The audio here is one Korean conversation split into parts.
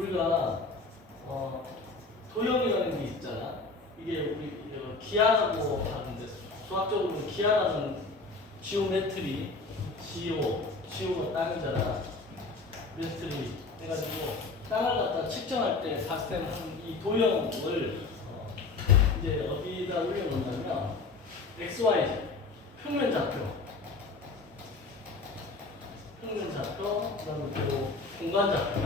우리가 도형이라는 게 있잖아. 이게 우리 기하라고 하는데 수학적으로는 기하라는 지오메트리, 지오가 땅이잖아. 메트리 해가지고 땅을 갖다 측정할 때 발생하는 이 도형을 이제 어디다 올려놓냐면 XY 평면 좌표, 그다음에 또 공간 좌표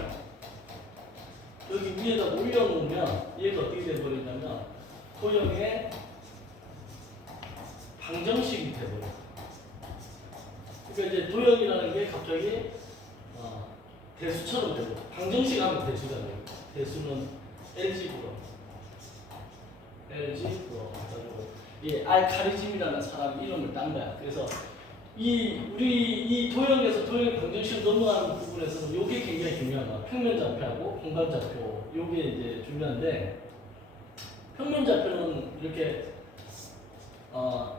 여기 위에다 올려놓으면 얘가 어떻게 돼버리냐면 도형의 방정식이 돼버려. 그러니까 이제 도형이라는 게 갑자기 대수처럼 되고 방정식 하면 대수가 돼요. 대수는 LG브로 예, 알카리즘이라는 사람 이름을 딴 거야. 그래서 우리 도형에서 도형 방정식을 넘어가는 부분에서는 요게 굉장히 중요한 거야. 평면 좌표하고 공간 좌표 요게 이제 중요한데 평면 좌표는 이렇게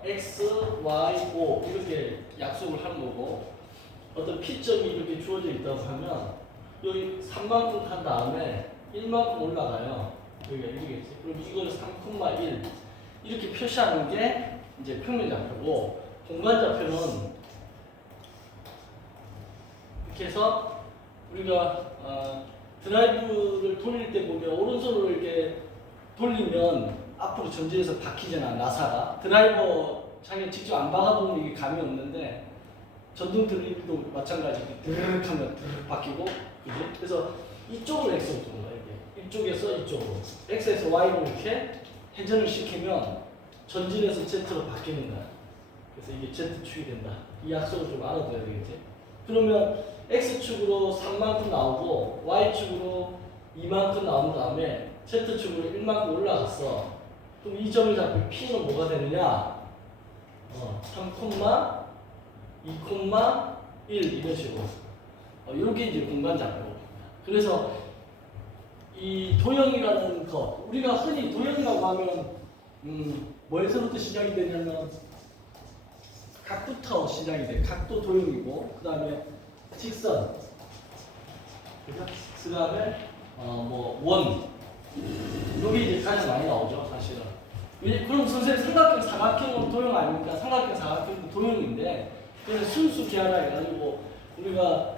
X, Y, O 이렇게 약속을 하는 거고 어떤 P점이 이렇게 주어져 있다고 하면 여기 3만큼 한 다음에 1만큼 올라가요. 여기가 1이겠지. 그럼 이걸 3,1 이렇게 표시하는 게 이제 평면 좌표고 공간 좌표는 이렇게 해서 우리가 드라이브를 돌릴 때 보면 오른손으로 이렇게 돌리면 앞으로 전진해서 바뀌잖아. 나사가 드라이버 자기가 직접 안 박아보면 이게 감이 없는데 전동 드리블도 마찬가지. 드르륵 하면 드르륵 바뀌고 그지? 그래서 이쪽으로 X로 도는 거야. 이게 이쪽에서 이쪽으로 X에서 Y로 이렇게 회전을 시키면 전진해서 Z로 바뀌는 거야. 그래서 이게 Z축이 된다. 이 약속을 좀 알아둬야 되겠지? 그러면 X축으로 3만큼 나오고 Y축으로 2만큼 나온 다음에 Z축으로 1만큼 올라갔어. 그럼 이 점을 잡고 P는 뭐가 되느냐? 3,2,1 이런 식으로. 이게 이제 공간 좌표. 그래서 이 도형이라는 것, 우리가 흔히 도형이라고 하면 뭐에서부터 시작이 되냐면 각부터 시작이 돼. 각도 도형이고, 그 다음에 직선, 그 다음에 원. 여기 이제 가장 많이 나오죠, 사실은. 그럼 선생님 삼각형, 사각형은 도형 아닙니까? 삼각형, 사각형도 도형인데, 그래서 순수 기하라 해가지고 우리가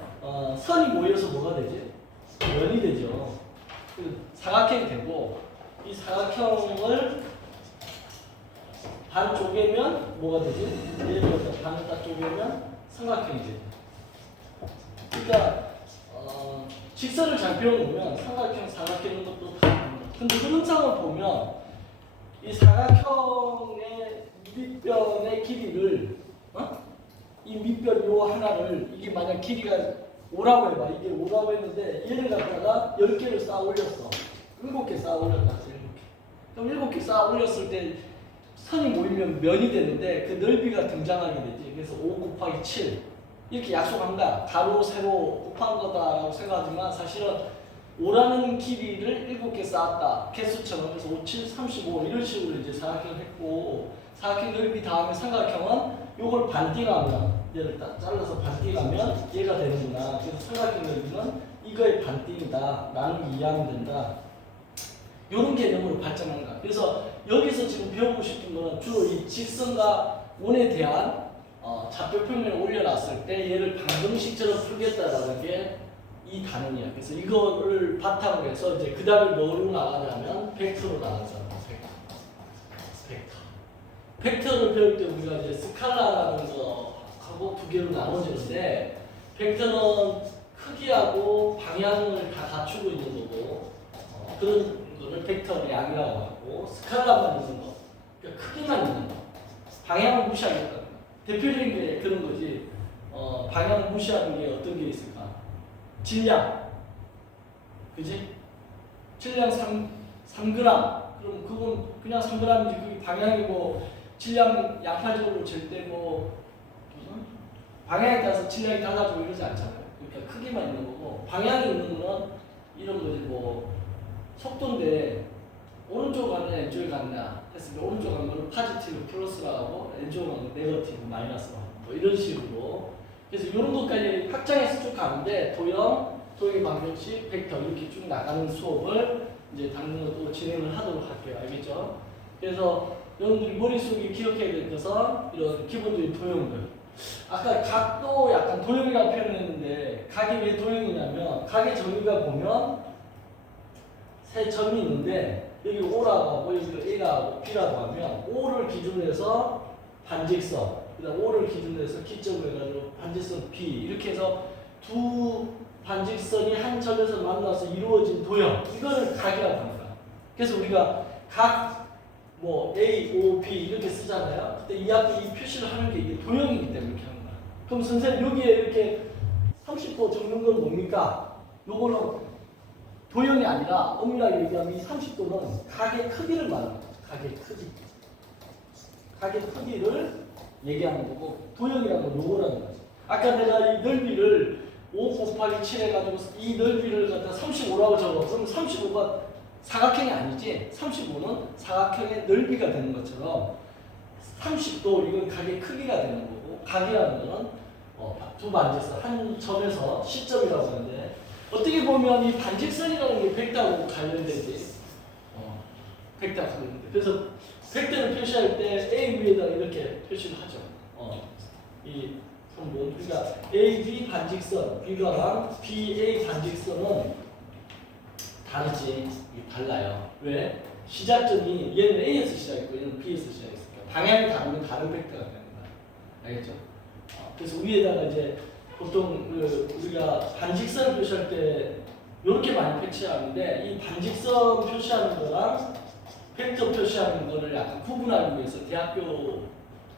선이 모여서 뭐가 되지? 면이 되죠. 사각형이 되고 이 사각형을 반 쪼개면 뭐가 되지? 예를 들어서 반을 딱 쪼개면 삼각형이 되죠. 그러니까 직선을 잘 배워놓으면 삼각형, 사각형은 또 다 됩니다. 근데 흐름상을 보면 이 사각형의 밑변의 길이를 이 밑변 요 하나를 이게 만약 길이가 5라고 해봐. 이게 5라고 했는데 얘를 갖다가 10개를 쌓아 올렸어. 7개 쌓아 올렸다. 7개. 그럼 7개 쌓아 올렸을 때 선이 모이면 면이 되는데 그 넓이가 등장하게 되지. 그래서 5 곱하기 7 이렇게 약속한 거야. 가로, 세로 곱한 거다라고 생각하지만 사실은 5라는 길이를 7개 쌓았다. 개수처럼. 그래서 5, 7, 35 이런 식으로 이제 사각형을 했고 사각형 넓이 다음에 삼각형은 요걸 반띵하면 얘를 딱 잘라서 반띵하면 얘가 되는구나. 그래서 삼각형 넓이는 이거의 반띵이다. 라는 게 이해하면 된다. 요런 개념으로 발전한 거야. 그래서 여기서 지금 배우고 싶은 거는 주로 이 직선과 원에 대한 좌표 평면을 올려놨을 때 얘를 방정식처럼 풀겠다라는 게 이 단원이야. 그래서 이거를 바탕으로 해서 이제 그 다음에 뭐로 나가냐면 벡터로 나가잖아. 벡터를 배울 때 우리가 이제 스칼라라는 거하고 두 개로 나눠지는데 벡터는 크기하고 방향을 다 갖추고 있는 거고 그런 거를 벡터의 양이라고 하고 스칼라만 있는 거, 그러니까 크기만 있는 거, 방향을 무시하겠다는 거. 대표적인 게 그런 거지. 방향을 무시하는 게 어떤 게 있을까? 질량, 그지? 질량 3g. 그럼 그건 그냥 3g이지. 그게 방향이고 질량 양파적으로 잴 때 방향에 따라서 질량이 달라지고 이러지 않잖아요. 그러니까 크기만 있는 거고 방향이 있는 거는 이런 거지. 속도인데 오른쪽 갔냐 왼쪽에 갔냐 했을 때 오른쪽 간 거는 파지티브 플러스라고 하고 왼쪽 간 거는 네거티브 마이너스라고 하고 이런 식으로. 그래서 이런 것까지 확장해서 쭉 가는데 도형, 도형의 방정식, 벡터 이렇게 쭉 나가는 수업을 이제 당분간도 진행을 하도록 할게요. 알겠죠? 그래서 여러분들이 머릿속에 기억해야 될 것은 이런 기본적인 도형들. 아까 각도 약간 도형이라고 표현했는데 각이 왜 도형이냐면 각의 정의가 보면 세 점이 있는데 여기 O라고 하고 여기를 A라고 B라고 하면 O를 기준으로 해서 반직선, 그다음 O를 기준으로 해서 기점으로 해가지고 반직선 B 이렇게 해서 두 반직선이 한 점에서 만나서 이루어진 도형, 이거를 각이라고 합니다. 그래서 우리가 각 뭐 A, O, B 이렇게 쓰잖아요. 그때 이 앞에 이 표시를 하는 게 이게 도형이기 때문에 이렇게 하는 거야. 그럼 선생님 여기에 이렇게 30도 적는 건 뭡니까? 요거는 도형이 아니라 엄밀하게 얘기하면 이 30도는 각의 크기를 말하는 거죠. 각의 크기. 각의 크기를 얘기하는 거고 도형이라는 건 요거라는 거죠. 아까 내가 이 넓이를 5 곱하기 7 해가지고 이 넓이를 갖다 35라고 적어. 그럼 35가 사각형이 아니지. 35는 사각형의 넓이가 되는 것처럼 30도 이건 각의 크기가 되는 거고 각이라는 거는 두 반직선 한 점에서 시점이라고 하는데 어떻게 보면 이 반직선이라는 게 벡터하고 관련되지. 벡터하고 관련돼. 그래서 벡터를 표시할 때 A 위에다가 이렇게 표시를 하죠. 이 선분 그러니까 AB 반직선 B랑 BA 반직선은 다르지. 달라요. 왜? 시작점이 얘는 A에서 시작했고 얘는 B에서 시작했으니까 방향이 다르면 다른 벡터가 되는 거야. 알겠죠? 그래서 위에다가 이제 보통 우리가 반직선을 표시할 때 이렇게 많이 표시하는데 이 반직선 표시하는 거랑 벡터 표시하는 거를 약간 구분하기 위해서 대학교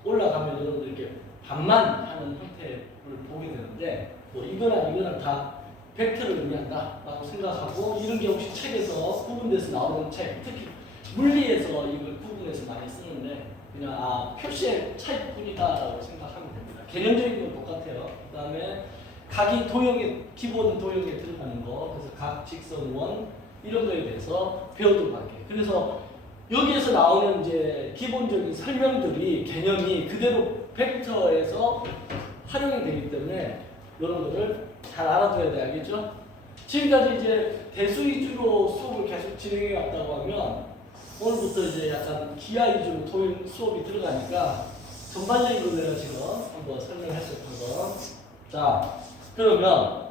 올라가면 여러분들 이렇게 반만 하는 형태를 보게 되는데 뭐 이거나 다 벡터를 의미한다 라고 생각하고 이런 게 혹시 책에서 구분돼서 나오는 책 특히 물리에서 이걸 구분해서 많이 쓰는데 그냥 표시의 차이뿐이다 라고 생각하면 됩니다. 개념적인 건 똑같아요. 그 다음에 각이 도형에 기본 도형에 들어가는 거 그래서 각, 직선, 원 이런 거에 대해서 배우도록 할게요. 그래서 여기에서 나오는 이제 기본적인 설명들이 개념이 그대로 벡터에서 활용이 되기 때문에 이런 거를 잘 알아둬야 돼. 알겠죠? 지금까지 이제 대수 위주로 수업을 계속 진행해 왔다고 하면 오늘부터 이제 약간 기하 위주로 도형 수업이 들어가니까 전반적인 거 내가 지금 한번 설명했을 거고. 자, 그러면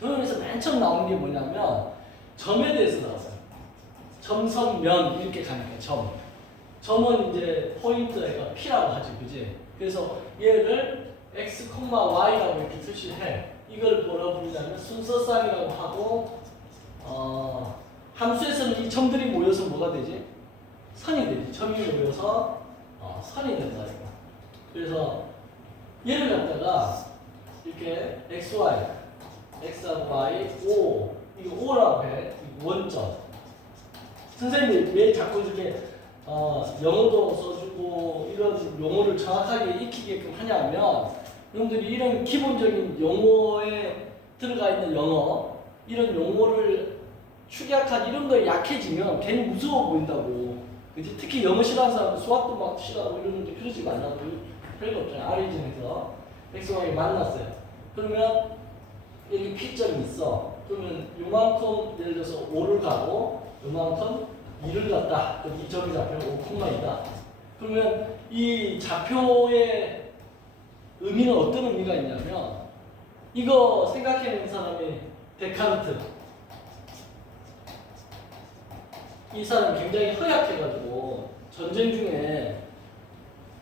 도형에서 맨 처음 나온 게 뭐냐면 점에 대해서 나왔어요. 점선면 이렇게 가는 거예요. 점은 이제 포인트가 P라고 하지, 그지? 그래서 얘를 x, y라고 이렇게 표시해. 이걸 뭐라고 부르냐면 순서쌍이라고 하고 함수에서는 이 점들이 모여서 뭐가 되지? 선이 되지. 점이 모여서 선이 된다 이거. 그래서 얘를 갖다가 이렇게 xy, x하고 y, o 이거 o라고 해. 원점. 선생님이 왜 자꾸 이렇게 영어도 써주고 이런 용어를 정확하게 익히게끔 하냐면 여러분들이 이런 기본적인 용어에 들어가 있는 영어 이런 용어를 축약한 이런 거에 약해지면 괜히 무서워 보인다고. 그치? 특히 영어 싫어하는 사람 수학도 막 싫어하고 이러는데 그러지 말라고. 별거 없잖아요. 아리진에서 xy이 만났어요. 그러면 여기 P점이 있어. 그러면 요만큼 예를 들어서 5를 가고 요만큼 2를 갔다. 그럼 이 점이 잡히면 5,2다. 그러면 이 좌표의 의미는 어떤 의미가 있냐면 이거 생각해낸 사람이 데카르트. 이 사람 굉장히 허약해가지고 전쟁 중에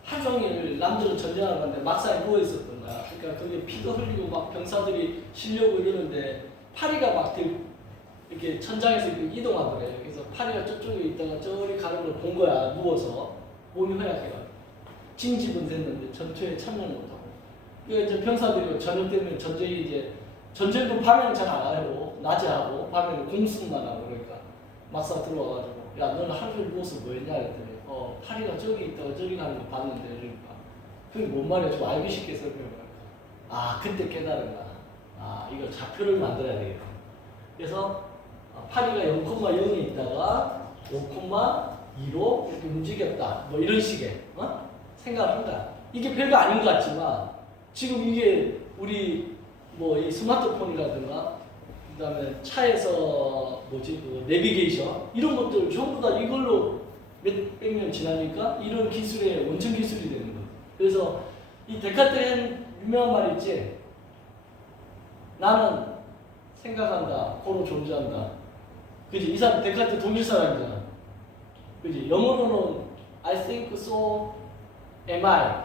하루 종일 남들은 전쟁하러 갔는데 막상에 누워 있었던 거야. 그러니까 그게 피가 흘리고 막 병사들이 실려고 이러는데 파리가 막 이렇게 천장에서 이렇게 이동하더래요. 그래서 파리가 저쪽에 있다가 저리 가는 걸 본 거야. 누워서 몸이 허약해가지고 징집은 됐는데 전투에 참여를 못하고. 그러니까 이제 병사들이 저녁 되면 전쟁이 이제 전쟁도 밤에는 잘 안 하고 낮에 하고 밤에는 공습만 하고 그러니까 막상 들어와가지고 야 너는 하루 종일 누워서 뭐 했냐 그랬더니 파리가 저기 있다가 저기 가는 거 봤는데 그러니까 그게 뭔 말이야 좀 알기 쉽게 설명을 할까. 그때 깨달은 거야. 이거 좌표를 만들어야 되겠다. 그래서 파리가 0,0에 있다가 5,2로 이렇게 움직였다. 뭐 이런 식의 생각을 한 거야. 이게 별거 아닌 것 같지만 지금 이게 우리 뭐 이 스마트폰이라든가 그다음에 차에서 뭐지 그 내비게이션 이런 것들 전부 다 이걸로 몇백 년 지나니까 이런 기술의 원천 기술이 되는 거예요. 그래서 이 데카르트의 유명한 말 있지. 나는 생각한다, 고로 존재한다. 그지? 이 사람 데카르트 독일 사람이잖아. 그지? 영어로는 I think so am I.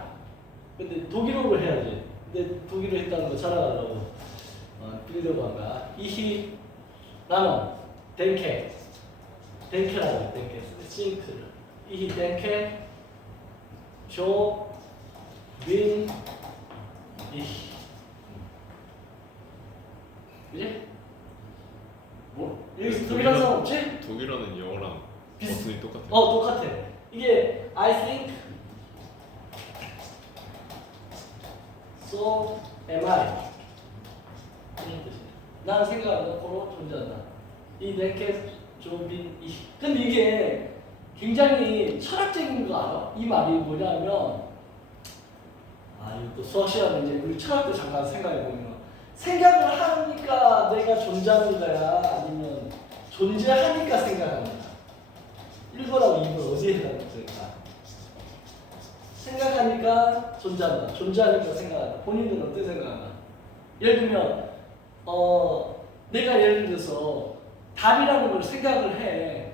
근데 독일어로 해야지. 근데 독일어 했다는 거 자랑하려고. 빌리려고 한 거야. 이히 나는 덴케라고 해. 덴케. 싱크를. 이히 덴케 조 윈 이히. 그지? 뭐? 여기서 독일어 사람 없지? 독일어는 영어랑 버튼이 똑같아요. 똑같아. 이게 I think so am I 이런 뜻이야. 나는 생각한다, 고로 존재한다. 이 덴케 조빈 이. 근데 이게 굉장히 철학적인 거 알아? 이 말이 뭐냐면 이거 또 수학 시간에 이제 우리 철학도 잠깐 생각해 보면 생각을 하니까 내가 존재하는 거야, 아니면 존재하니까 생각하는 거야. 1번하고 2번 어디에 해당될까? 생각하니까 존재한다. 존재하니까 생각한다. 본인들은 어떻게 생각하나? 예를 들면 내가 예를 들어서 달이라는 걸 생각을 해.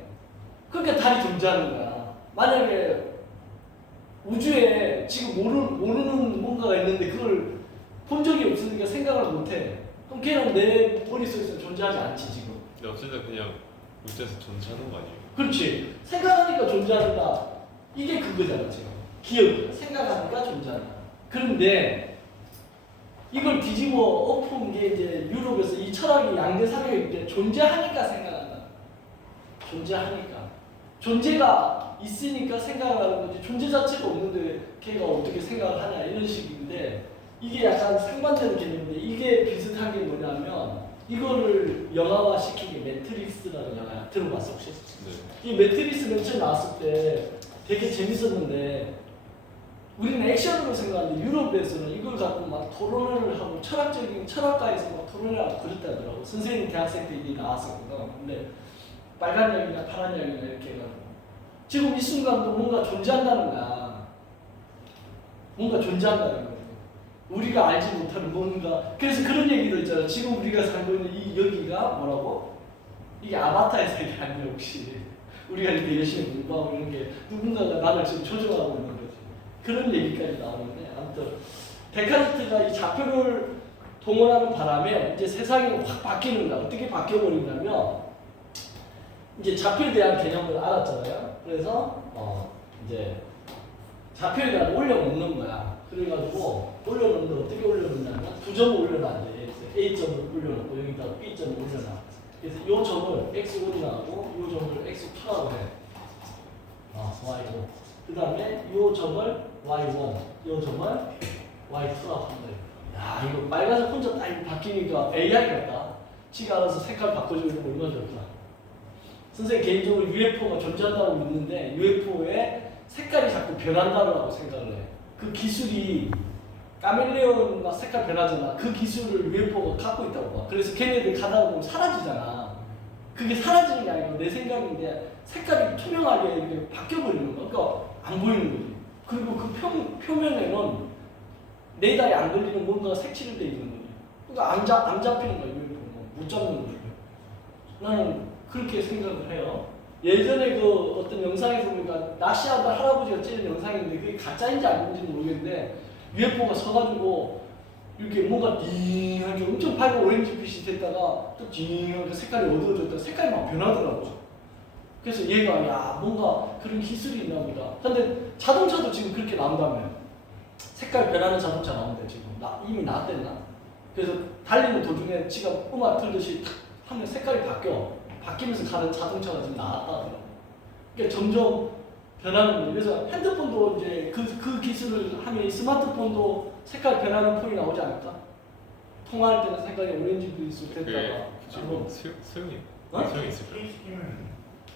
그러니까 달이 존재하는 거야. 만약에 우주에 지금 모르는 뭔가가 있는데 그걸 본 적이 없으니까 생각을 못해. 그럼 걔는 내 머릿속에서 존재하지 않지 지금. 근데 어쨌든 그냥 우주에서 존재하는 거 아니에요? 그렇지. 생각하니까 존재한다. 이게 그거잖아 지금. 기억이야. 생각하니까 존재한다. 그런데 이걸 뒤집어 엎은 게 이제 유럽에서 이 철학이 양대 산맥일 때 존재하니까 생각한다. 존재하니까. 존재가 있으니까 생각을 하는 거지. 존재 자체가 없는데 걔가 어떻게 생각을 하냐 이런 식인데 이게 약간 상반되는 개념인데 이게 비슷한 게 뭐냐면 이거를 영화화 시킨 게 매트릭스라는 영화 들어봤어 혹시? 네. 이 매트릭스 맨 처음 나왔을 때 되게 재밌었는데 우리는 액션으로 생각하는데 유럽에서는 이걸 갖고 막 토론을 하고 철학가에서 막 토론을 하고 그랬다더라고. 선생님 대학생 때 이게 나왔었거든. 근데 빨간 약이냐 파란 약이냐 이렇게 해가지고 지금 이 순간도 뭔가 존재한다는 거야. 뭔가 존재한다는 거야. 우리가 알지 못하는 뭔가. 그래서 그런 얘기도 있잖아. 지금 우리가 살고 있는 이 여기가 뭐라고? 이게 아바타의 세계 아니야 혹시? 우리가 이렇게 열심히 공부하고 이런 게 누군가가 나를 지금 조종하고 있는 거지. 그런 얘기까지 나오는데 아무튼 데카르트가 이 좌표를 동원하는 바람에 이제 세상이 확 바뀌는 거야. 어떻게 바뀌어버린다면 이제 좌표에 대한 개념을 알았잖아요. 그래서 이제 좌표에 대한 올려놓는 거야. 그래가지고 올려놓는데 어떻게 올려놓냐면 두 점을 올려놔야 돼. A점을 올려놓고 여기다가 B점을 올려놔. 그래서 이 점을 X1이라고 이 점을 X2라고 해. Y5. 그 다음에 이 점을 Y1, 이 점을 Y2라고 한다. 야 이거 빨간색 혼자 딱 바뀌니까 AI 같다. 지가 알아서 색깔 바꿔주는 거 얼마나 좋다. 선생님 개인적으로 UFO가 존재한다고 믿는데 UFO의 색깔이 자꾸 변한다고 생각을 해. 그 기술이 카멜레온 막 색깔 변하잖아. 그 기술을 UFO가 갖고 있다고 봐. 그래서 걔네들 가다 보면 사라지잖아. 그게 사라지는 게 아니고 내 생각인데 색깔이 투명하게 이렇게 바뀌어버리는 거야. 그러니까 안 보이는 거지. 그리고 그 표면에는 레이더에 안 걸리는 뭔가가 색칠이 돼 있는 거지. 그러니까 안 잡히는 거야. UFO는 못 잡는 거지. 나는 그렇게 생각을 해요. 예전에 그 어떤 영상에서 보니까 낚시하다 할아버지가 찍은 영상인데 그게 가짜인지 아닌지 모르겠는데 UFO가 서가지고 이렇게 뭔가 띵하게 엄청 밝은 오렌지빛이 됐다가 또 띵하게 색깔이 어두워졌다가 색깔이 막 변하더라고. 그래서 얘가 야 뭔가 그런 기술이 있나 보다. 근데 자동차도 지금 그렇게 나온다며. 색깔 변하는 자동차 나온대 지금. 이미 나왔댔나? 그래서 달리는 도중에 지가 음악 틀듯이 탁 하면 색깔이 바뀌면서 가는 자동차가 지금 나왔다더라고. 그러니까 점점 변하는 거예요. 그래서 핸드폰도 이제 그 기술을 하면 이 스마트폰도 색깔 변하는 폰이 나오지 않을까? 통화할 때는 색깔이 오렌지빛으로 됐다가 지금 소용이 있을까요?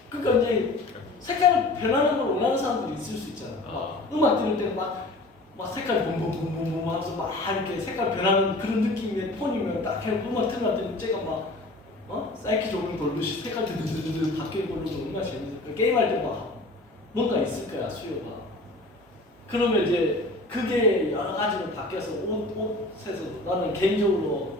그러니까 이제 색깔 변하는 걸 원하는 사람들이 있을 수 있잖아. 음악 들을 때는 막 색깔이 봄봄봄봄봄 하면서 막 이렇게 색깔 변하는 그런 느낌의 폰이면 딱 그냥 음악 틀어놨더니 쟤가 막 사이키 조금 돌듯이 색깔 드드드드 바뀌고 그러는 거 얼마나 재밌을까. 게임할 때 막 뭔가 있을 거야 수요가. 그러면 이제 그게 여러 가지로 바뀌어서 옷에서도 나는 개인적으로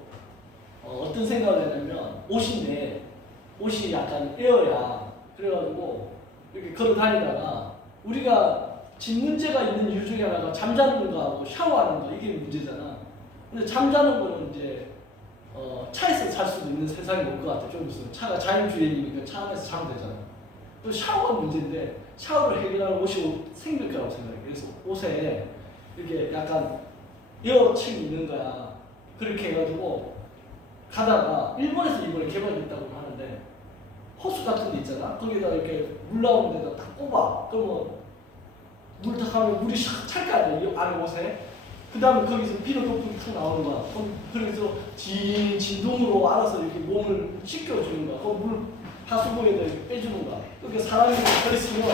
어떤 생각을 했냐면 옷이 약간 에어야. 그래가지고 이렇게 걸어 다니다가 우리가 집 문제가 있는 이유 중에 하나가 잠자는 거하고 샤워하는 거 이게 문제잖아. 근데 잠자는 거는 이제 차에서 잘 수도 있는 세상이 올 것 같아. 좀 있으면 차가 자율주행이니까 차 안에서 자면 되잖아. 또 샤워가 문제인데 샤워를 해결할 옷이 생길 거라고 생각해. 그래서 옷에 이렇게 약간 에어층이 있는 거야. 그렇게 해가지고 가다가 일본에서 이번에 개발됐다고 하는데 호수 같은 데 있잖아. 거기다 이렇게 물 나오는 데다 딱 꼽아. 그러면 물 탁 하면 물이 샥 찰 거 아니야. 이 안에 옷에. 그 다음에 거기서 비료 거품이 탁 나오는 거야. 그래서 진동으로 알아서 이렇게 몸을 씻겨주는 거야. 그 물 하수구에다 이렇게 빼주는 거야. 그러니까 사람이 서 있으면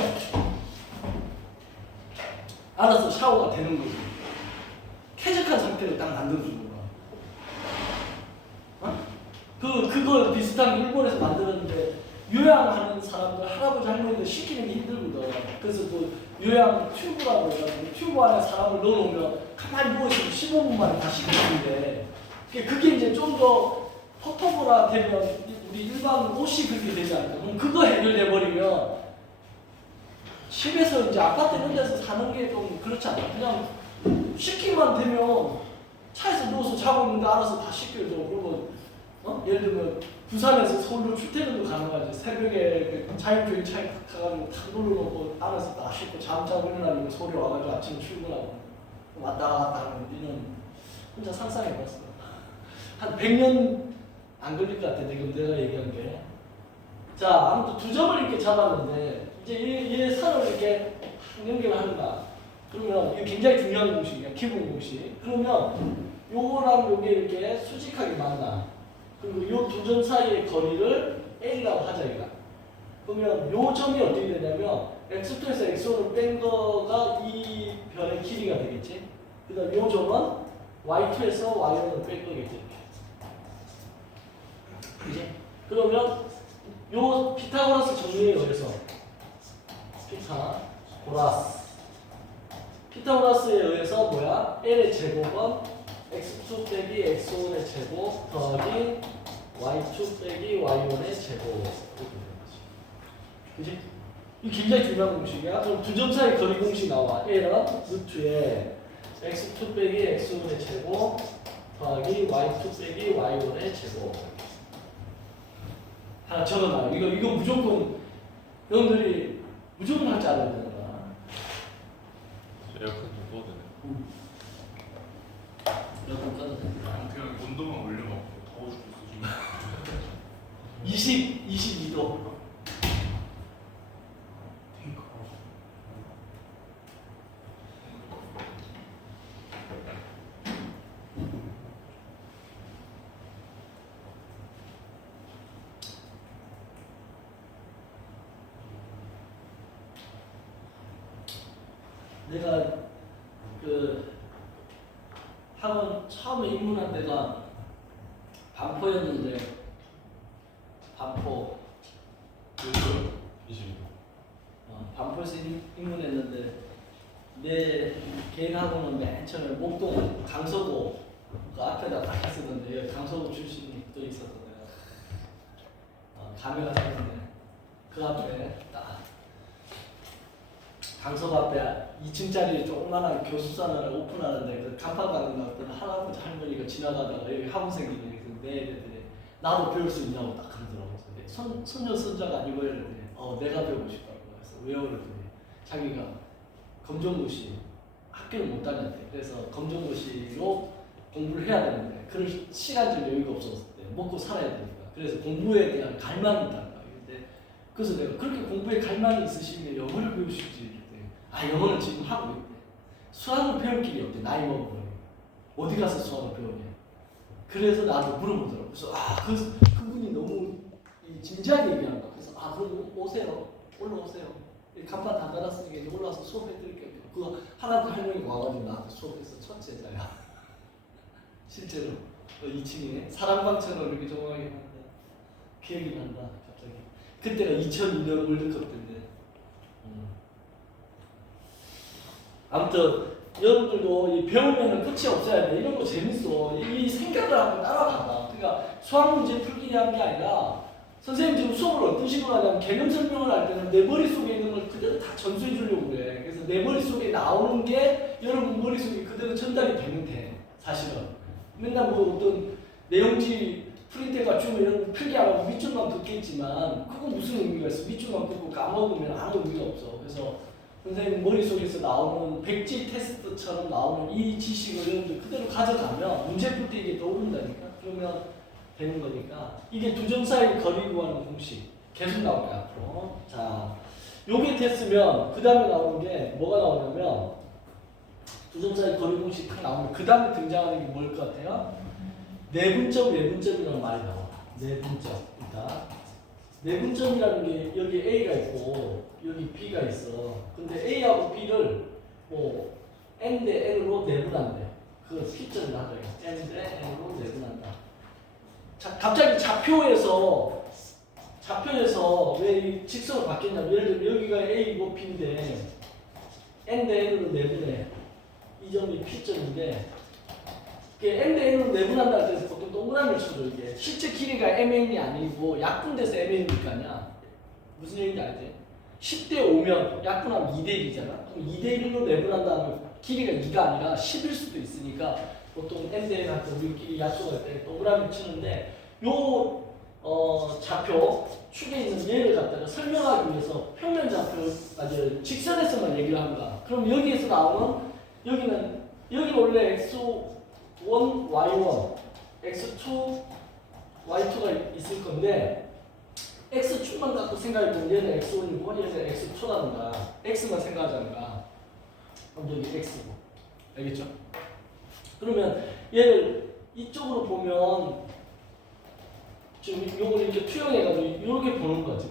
알아서 샤워가 되는 거지. 쾌적한 상태를 딱 만들어주는 거야. 그거 비슷한 거 일본에서 만들었는데 요양하는 사람들, 할아버지 할머니들 시키는 게 힘들거든. 그래서 그 요양 튜브라고 해가지고 튜브 안에 사람을 넣어놓으면 가만히 누워있으면 15분 만에 다 씻기는데 그게 이제 좀 더 포터블화 되면 우리 일반 옷이 그렇게 되지 않을까. 그럼 그거 해결돼버리면 집에서 이제 아파트 이런 데서 사는 게 좀 그렇지 않나. 그냥 씻기만 되면 차에서 누워서 자고 있는데 알아서 다 씻겨줘. 그러면 예를 들면 부산에서 서울로 출퇴근도 가능하지. 새벽에 자율주행 차에 가가지고 탁 눌러놓고 안에서 다 씻고 잠자고 일어나면 소리 와가지고 아침에 출근하고 왔다 갔다 하는 우리는 혼자 상상해봤어. 한 100년 안 걸릴 것 같아. 지금 내가 얘기한 게. 자, 아무튼 두 점을 이렇게 잡았는데 이제 이 선을 이렇게 연결한다. 그러면 이게 굉장히 중요한 공식이야. 기본 공식. 그러면 요거랑 요게 이렇게 수직하게 만나. 그리고 요 두 점 사이의 거리를 A라고 하자 이거. 그러면 요 점이 어떻게 되냐면 X2에서 X1을 뺀 거가 이 변의 길이가 되겠지. 그 다음 요 점은 Y2에서 Y1을 뺀 거겠지. 그지? 그러면 요 피타고라스 정리에 의해서 피타고라스에 의해서 뭐야? L의 제곱은 x2 빼기 x1의 제곱 더하기 y2 빼기 y1의 제곱. 그지? 이게 굉장히 중요한 공식이야. 그럼 두 점 사이 거리 공식 나와. L은 루트에 x2 빼기 x1의 제곱 더하기 y2 빼기 y1의 제곱. 하나 적어놔요. 이거 무조건 여러분들이 무조건 할 줄 알아야 되는 거야. 에어컨 좀 꺼도 되나요? 에어컨 꺼도 돼. 그냥 온도만 올려놓고 더워 죽겠어 지금. 22도. 내가 그 학원 처음에 입문한 데가 반포였는데 반포 22도. 반포에서 입문했는데 내 개인 학원은 맨 처음에 목동 강서구 그 앞에다 딱 했었는데 강서구 출신이 또 있어서 내가 감회가 생겼네. 그 앞에 딱 강서구 앞에 2층짜리 조그마한 교수산을 오픈하는데 그 간판 받는 어떤 할아버지 할머니가 지나가다가 여기 학원생들이 내일들이 나도 배울 수 있냐고 딱 그러더라고. 근데 손녀 손자가 아니고 이랬더니 내가 배우고 싶다고 해서 왜요? 그랬더니 자기가 검정고시 학교를 못 다녔대. 그래서 검정고시로 공부를 해야 되는데 그럴 시간적 여유가 없었을 때 먹고 살아야 되니까 그래서 공부에 대한 갈망이 있다는 거야. 근데 그래서 내가 그렇게 공부에 갈망이 있으시면 영어를 배우실지 영어는 지금 하고 있대. 수학을 배울 길이 없대. 나이 먹으면 어디 가서 수학을 배우냐. 그래서 나한테 물어보더라고. 그래서 그분이 너무 진지하게 얘기하는 거야. 그래서 그럼 오세요. 올라오세요. 간판 다 달았으니까 이제 올라와서 수업해드릴게요. 그거 할아버지 할머니 와가지고 나한테 수업해서 첫 제자야. 실제로 2층에 사랑방처럼 이렇게 조용하게 하는데 기억이 난다 갑자기. 그때가 2002년 월드컵 때인데. 아무튼 여러분들도 이 배우면은 끝이 없어야 돼. 이런 거 재밌어. 이 생각을 한번 따라가봐. 그러니까 수학 문제 풀기 위한 게 아니라 선생님 지금 수업을 어떤 식으로 하냐면 개념 설명을 할 때는 내 머릿속에 있는 걸 그대로 다 전수해 주려고 그래. 그래서 내 머릿속에 나오는 게 여러분 머릿속에 그대로 전달이 되면 돼. 사실은. 맨날 뭐 어떤 내용지 프린트가 주면 이런 거 필기 안 하고 밑줄만 긋겠지만 그건 무슨 의미가 있어. 밑줄만 긋고 까먹으면 아무 의미가 없어. 그래서 선생님 머릿속에서 나오는 백지 테스트처럼 나오는 이 지식을 여러분들 그대로 가져가면 문제 풀 때 이게 떠오른다니까. 그러면 되는 거니까 이게 두 점 사이 거리 구하는 공식 계속 나올 거야 앞으로. 자, 요게 됐으면 그 다음에 나오는 게 뭐가 나오냐면 두 점 사이 거리 공식 딱 나오면 그 다음에 등장하는 게 뭘 것 같아요? 내분점, 외분점이라는 말이 나와. 내분점. 그러니까 내분점이라는 게 여기 A가 있고 여기 B가 있어. 근데 A하고 B를 뭐 N 대 N으로 내분한대. 그 P점을 하죠. N 대 N으로 내분한다. 자, 갑자기 좌표에서 왜 이 직선을 바뀌냐면 예를 들면 여기가 A고 B인데 N 대 N으로 내분해. 이 점이 P점인데 N 대 N으로 내분한다 할 때는 보통 동그라미를 쳐줘. 이게 실제 길이가 MN이 아니고 약분돼서 MN이니까 아니야. 무슨 얘기인지 알지? 10대 5면 약분하면 2대 1이잖아. 그럼 2대 1로 내분한다면 길이가 2가 아니라 10일 수도 있으니까 보통 N 대 N한테 우리끼리 약속할 때 동그라미 치는데 요 좌표 축에 있는 얘를 갖다가 설명하기 위해서 평면 좌표 아주 직선에서만 얘기를 하는 거야. 그럼 여기에서 나오는 여기는 원래 X1, Y1, X2, Y2가 있을 건데 X축만 갖고 생각해보면 얘는 X1이고 얘는 X2라는 거야. X만 생각하자는 거야. 그럼 여기 X고. 알겠죠? 그러면 얘를 이쪽으로 보면 지금 요걸 이렇게 투영해가지고 이렇게 보는 거지.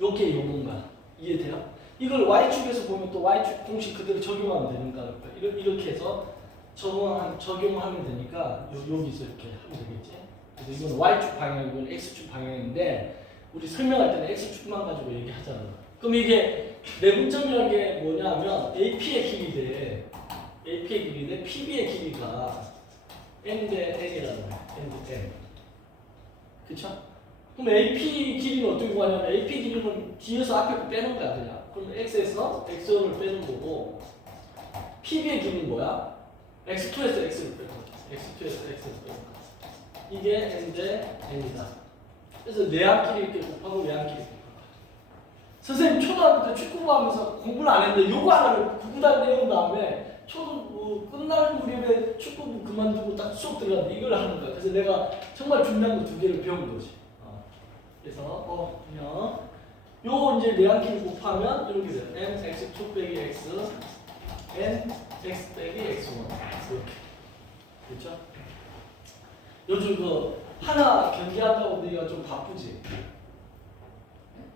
요게 요건 거야. 이해돼요? 이걸 Y축에서 보면 또 Y축 공식 그대로 적용하면 되는 거야. 이렇게 해서 적용하면 되니까 여기서 이렇게 하면 되겠지. 그래서 이건 Y축 방향이고 X축 방향인데 우리 설명할 때는 X축만 가지고 얘기하잖아. 그럼 이게 내분점이라는 게 뭐냐면 AP의 길이 대 PB의 길이가 N 대 N이라는 거야. N 대 N. 그쵸? 그럼 AP 길이는 어떻게 구하냐면 AP 길이는 뒤에서 앞에 거 빼는 거야 그냥. 그럼 X에서 X1을 빼는 거고 PB의 길이는 뭐야? X2에서 X를 빼는 거야. X2에서 X를 빼는 거야. 이게 N 대 N이다. 그래서 내항끼리 이렇게 곱하고 외항끼리 곱하고. 선생님 초등학교 때 축구부 하면서 공부를 안 했는데 요거 하나를 구구단 내온 다음에 끝날 무렵에 축구부 그만두고 딱 수업 들어갔는데 이걸 하는 거야. 그래서 내가 정말 중요한 거 두 개를 배운 거지. 그래서 그냥 요 이제 내항끼리 곱하면 이렇게 돼요. M x2 빼기 x n x 빼기 x1 이렇게. 그렇죠? 요즘 그 하나 경기한다고 우리가 좀 바쁘지.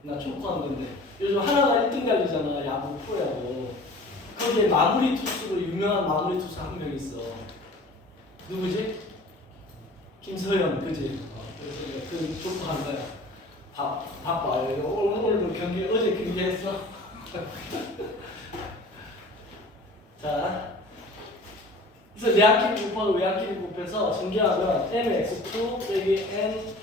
나 축구하는 건데 요즘 하나가 1등 달리잖아. 야구 프로야구. 거기에 마무리 투수로 유명한 마무리 투수 한 명 있어. 누구지? 김서현, 그지? 그래서 그 축구하는 거야. 바빠. 오늘도 경기 어제 경기했어. 자, 그래서 내항끼리 곱하고 외항끼리 곱해서 전개하면 mx2 빼기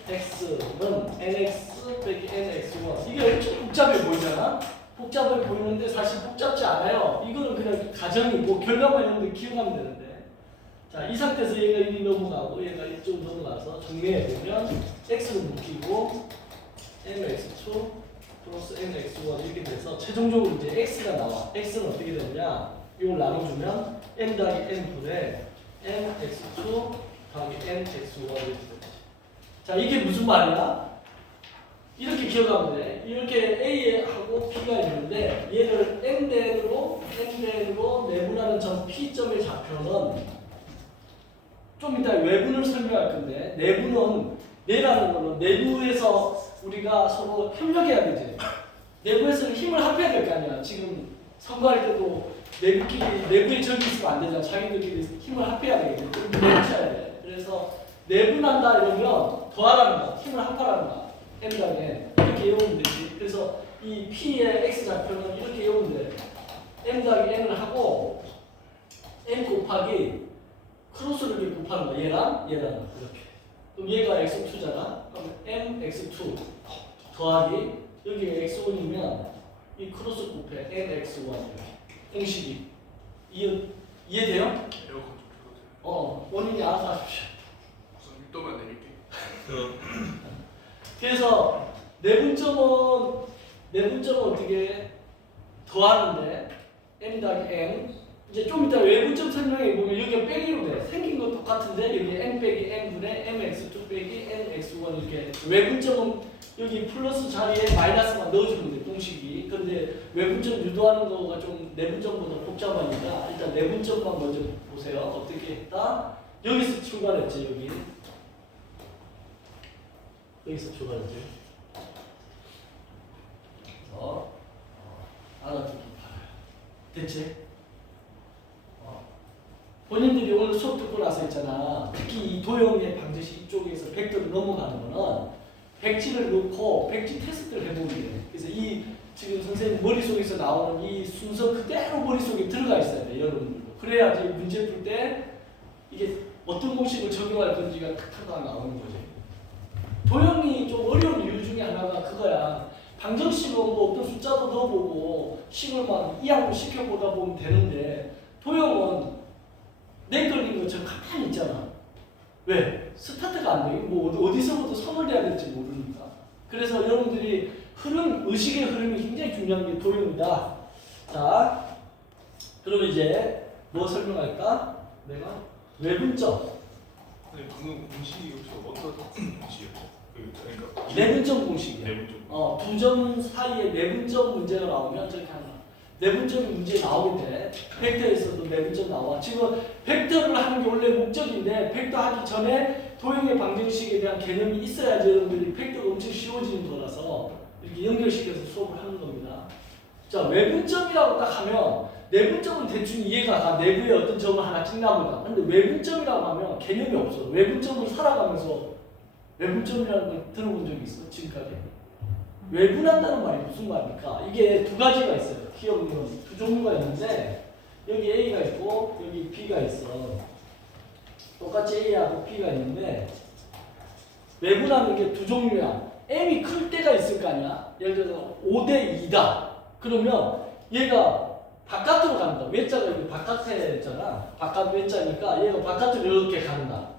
nx는 nx 빼기 nx1. 이게 엄청 복잡해 보이잖아. 복잡해 보이는데 사실 복잡지 않아요. 이거는 그냥 가정이고 결과만 여러분들 기억하면 되는데. 자, 이 상태에서 얘가 이리 넘어가고 얘가 이쪽 넘어가서 정리해 보면 x를 묶이고 mx2 플러스 nx1 이렇게 돼서 최종적으로 이제 x가 나와. x는 어떻게 되느냐? 이걸 나눠주면 n 더하기 n분의 mx2 더하기 nx1 이렇게 되지. 자, 이게 무슨 말이야? 이렇게 기억하면 돼. 이렇게 A하고 B가 있는데 얘를 N 대 N으로 내분하는 전 P점의 좌표는 좀 이따 외분을 설명할 건데 내분은 내라는 거는 내부에서 우리가 서로 협력해야 되지. 내부에서는 힘을 합해야 될 거 아니야. 지금 선거할 때도 내부에 적이 있으면 안 되잖아. 자기들끼리 힘을 합해야 되겠지. 그럼 뭉쳐야 돼. 그래서 내분한다 이러면 더하라는 거, 힘을 합하라는 거. m 더하기 n 이렇게 외우면 되지. 그래서 이 p의 x 좌표는 이렇게 외우면 돼. m 더하기 n을 하고 n 곱하기 크로스를 이렇게 곱하는 거야. 얘랑 이렇게. 그럼 얘가 x2잖아. 그럼 m x2 더하기 여기가 x1이면 이 크로스 곱해 n x1 이렇게. 공식이 이해돼요? 에어컨 좀 켜도 돼요? 원인이 알아서 하십시오. 우선 6도만 내릴게. 그래서 내분점은 어떻게 더하는데 m 더하기 n 이제 좀 이따 외분점 설명해 보면 여기가 빼기로 돼. 생긴 건 똑같은데 여기 n 빼기 n분의 mx2 빼기 nx1 이렇게. 외분점은 여기 플러스 자리에 마이너스만 넣어주면 돼 공식이. 근데 외분점 유도하는 거가 좀 내분점보다 복잡하니까 일단 내분점만 먼저 보세요. 어떻게 했다? 여기서 출발했지 여기. 여기서 출발했지. 알아두기 바라요. 됐지? 본인들이 오늘 수업 듣고 나서 있잖아. 특히 이 도형의 방정식 이쪽에서 벡터를 넘어가는 거는 백지를 넣고 백지 테스트를 해보면 돼. 그래서 이 지금 선생님 머릿속에서 나오는 이 순서 그대로 머릿속에 들어가 있어야 돼, 여러분들도. 그래야지 문제 풀 때 이게 어떤 공식을 적용할 건지가 탁탁 나오는 거지. 도형이 좀 어려운 이유 중에 하나가 그거야. 방정식은 뭐 어떤 숫자도 넣어보고 식을 막 이항도 시켜보다 보면 되는데 도형은 내 걸린 것처럼 가만히 있잖아. 왜? 스타트가 안 돼. 뭐 어디서부터 선을 내야 될지 모르니까. 그래서 여러분들이 의식의 흐름이 굉장히 중요한 게 도형이다. 자, 그럼 이제 뭐 설명할까? 내가 외분점. 근데 방금 공식이 혹시 어떤 공식이었죠? 그러니까 내분점 공식이야. 내분점. 두 점 사이에 내분점 문제가 나오면 저렇게 하는 거야. 내분점이 문제 나오게 돼. 벡터에서도 내분점 나와. 지금 벡터를 하는 게 원래 목적인데 벡터 하기 전에 도형의 방정식에 대한 개념이 있어야지 여러분들이 벡터가 엄청 쉬워지는 거라서 이렇게 연결시켜서 수업을 하는 겁니다. 자, 외분점이라고 딱 하면 내분점은 대충 이해가 가. 내부에 어떤 점을 하나 찍나보다. 근데 외분점이라고 하면 개념이 없어. 외분점으로 살아가면서 외분점이라는 걸 들어본 적이 있어? 지금까지? 외분한다는 말이 무슨 말입니까? 이게 두 가지가 있어요. 기억은 두 종류가 있는데 여기 A가 있고 여기 B가 있어. 똑같이 A하고 B가 있는데 외분하는 게 두 종류야. M이 클 때가 있을 거 아니야? 예를 들어서 5대 2다. 그러면 얘가 바깥으로 간다. 외자가 여기 바깥에 있잖아. 바깥 외자니까 얘가 바깥으로 이렇게 간다.